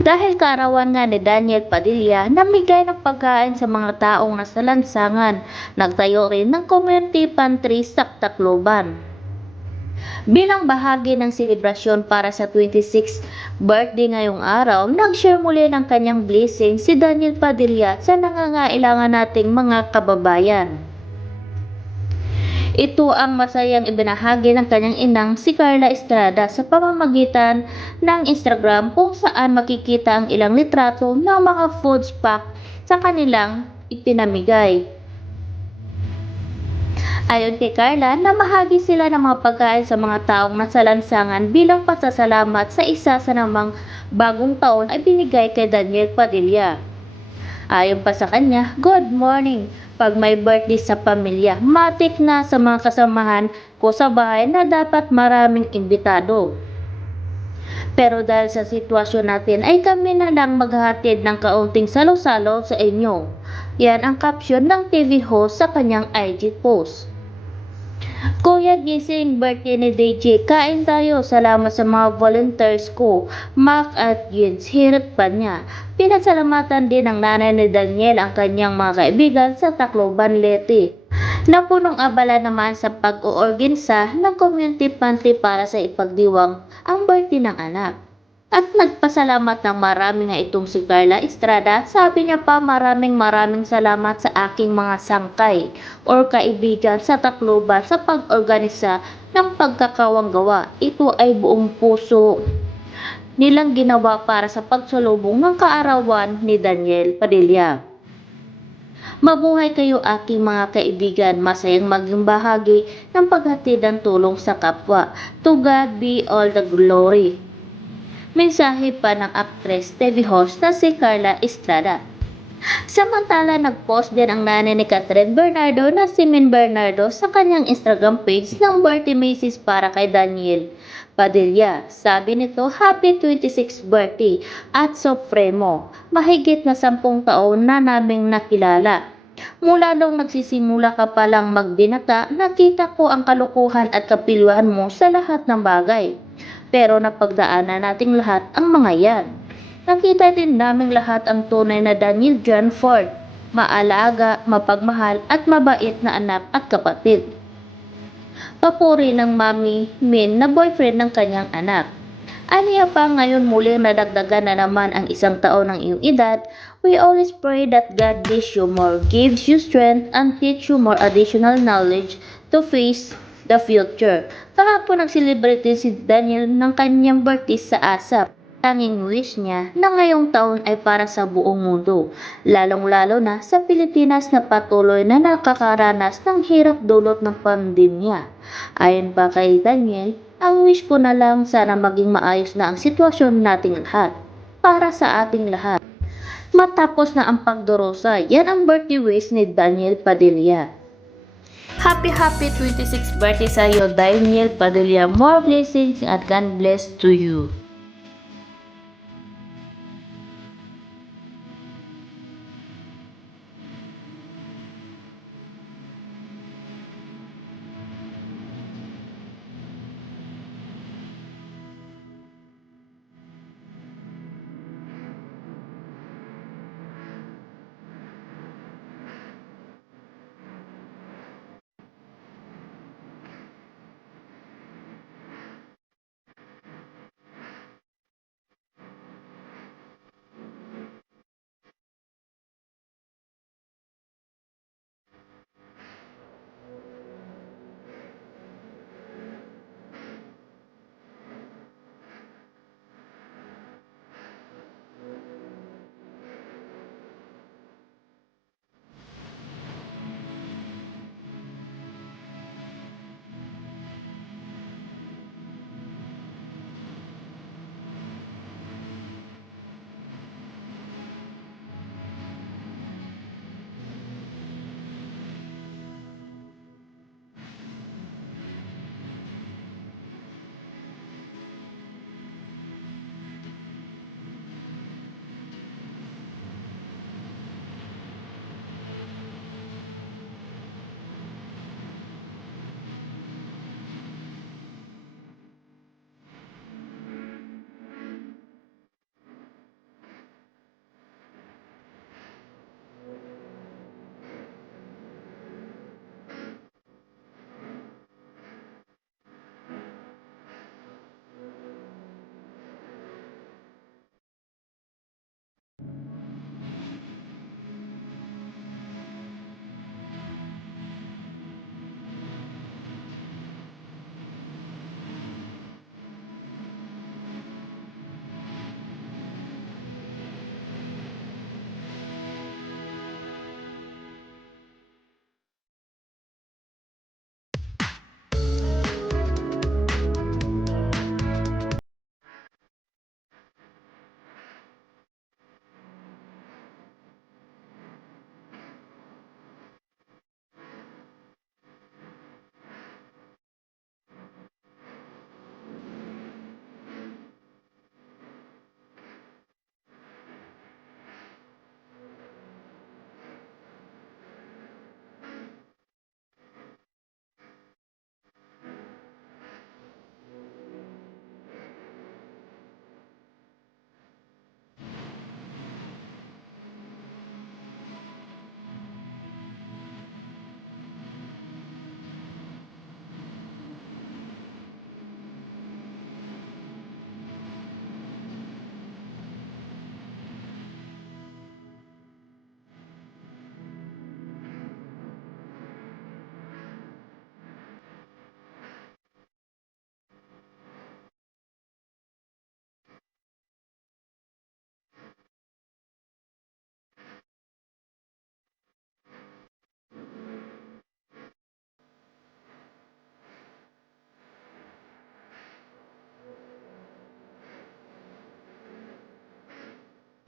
Dahil kaarawan nga ni Daniel Padilla, namigay ng pagkain sa mga taong nasa lansangan. Nagtayo rin ng community pantry sa Tacloban. Bilang bahagi ng selebrasyon para sa 26th birthday ngayong araw, nag-share muli ng kanyang blessing si Daniel Padilla sa nangangailangan nating mga kababayan. Ito ang masayang ibinahagi ng kanyang inang si Carla Estrada sa pamamagitan ng Instagram, kung saan makikita ang ilang litrato ng mga food pack sa kanilang ipinamigay. Ayon kay Carla, namahagi sila ng mga pagkain sa mga taong nasa lansangan bilang pasasalamat sa isa sa namang bagong taon ay binigay kay Daniel Padilla. Ayon pa sa kanya, "Good morning! Pag may birthday sa pamilya, matik na sa mga kasamahan ko sa bahay na dapat maraming imbitado. Pero dahil sa sitwasyon natin ay kami na lang maghahatid ng kaunting salo-salo sa inyo." Yan ang caption ng TV host sa kanyang IG post. "Kuya gising, birthday ni DJ, kain tayo, salamat sa mga volunteers ko, Mac at Jens," hirap pa niya. Pinasalamatan din ng nanay ni Daniel ang kanyang mga kaibigan sa Tacloban, Leyte, na punong abala naman sa pag-oorganisa ng community pantry para sa ipagdiwang ang birthday ng anak. At nagpasalamat ng marami nga itong si Carla Estrada. Sabi niya pa, maraming salamat sa aking mga sangkay or kaibigan sa Tacloban sa pag-organisa ng pagkakawanggawa. Ito ay buong puso nilang ginawa para sa pagsalubong ng kaarawan ni Daniel Padilla. Mabuhay kayo aking mga kaibigan, masayang maging bahagi ng paghatid ng tulong sa kapwa. To God be all the glory. Mensahe pa ng actress TV host na si Carla Estrada. Samantala, nag-post din ang nanay ni Catherine Bernardo na si Min Bernardo sa kanyang Instagram page ng birthday message para kay Daniel Padilla. Sabi nito, "Happy 26th birthday at Supremo. Mahigit na 10 taon na naming nakilala. Mula nung nagsisimula ka palang magbinata, nakita ko ang kalukuhan at kapilwahan mo sa lahat ng bagay. Pero napagdaanan nating lahat ang mga yan. Nakita din naming lahat ang tunay na Daniel John Ford, maalaga, mapagmahal at mabait na anak at kapatid." Papuri ng Mami Min na boyfriend ng kanyang anak. Aniya pa, ngayon muling nadagdagan na naman ang 1 taon ng iyong edad. "We always pray that God bless you more, gives you strength, and teach you more additional knowledge to face the future." Kahapon nag-celebrate si Daniel ng kanyang birthday sa ASAP. Tanging wish niya na ngayong taon ay para sa buong mundo, lalong-lalo na sa Pilipinas na patuloy na nakakaranas ng hirap dulot ng pandemya. Ayon pa kay Daniel, "Ang wish ko na lang, sana maging maayos na ang sitwasyon nating lahat, para sa ating lahat." Matapos na ang pagdurusa, yan ang birthday wish ni Daniel Padilla. Happy 26th birthday sa iyo, Daniel Padilla. More blessings at God bless to you.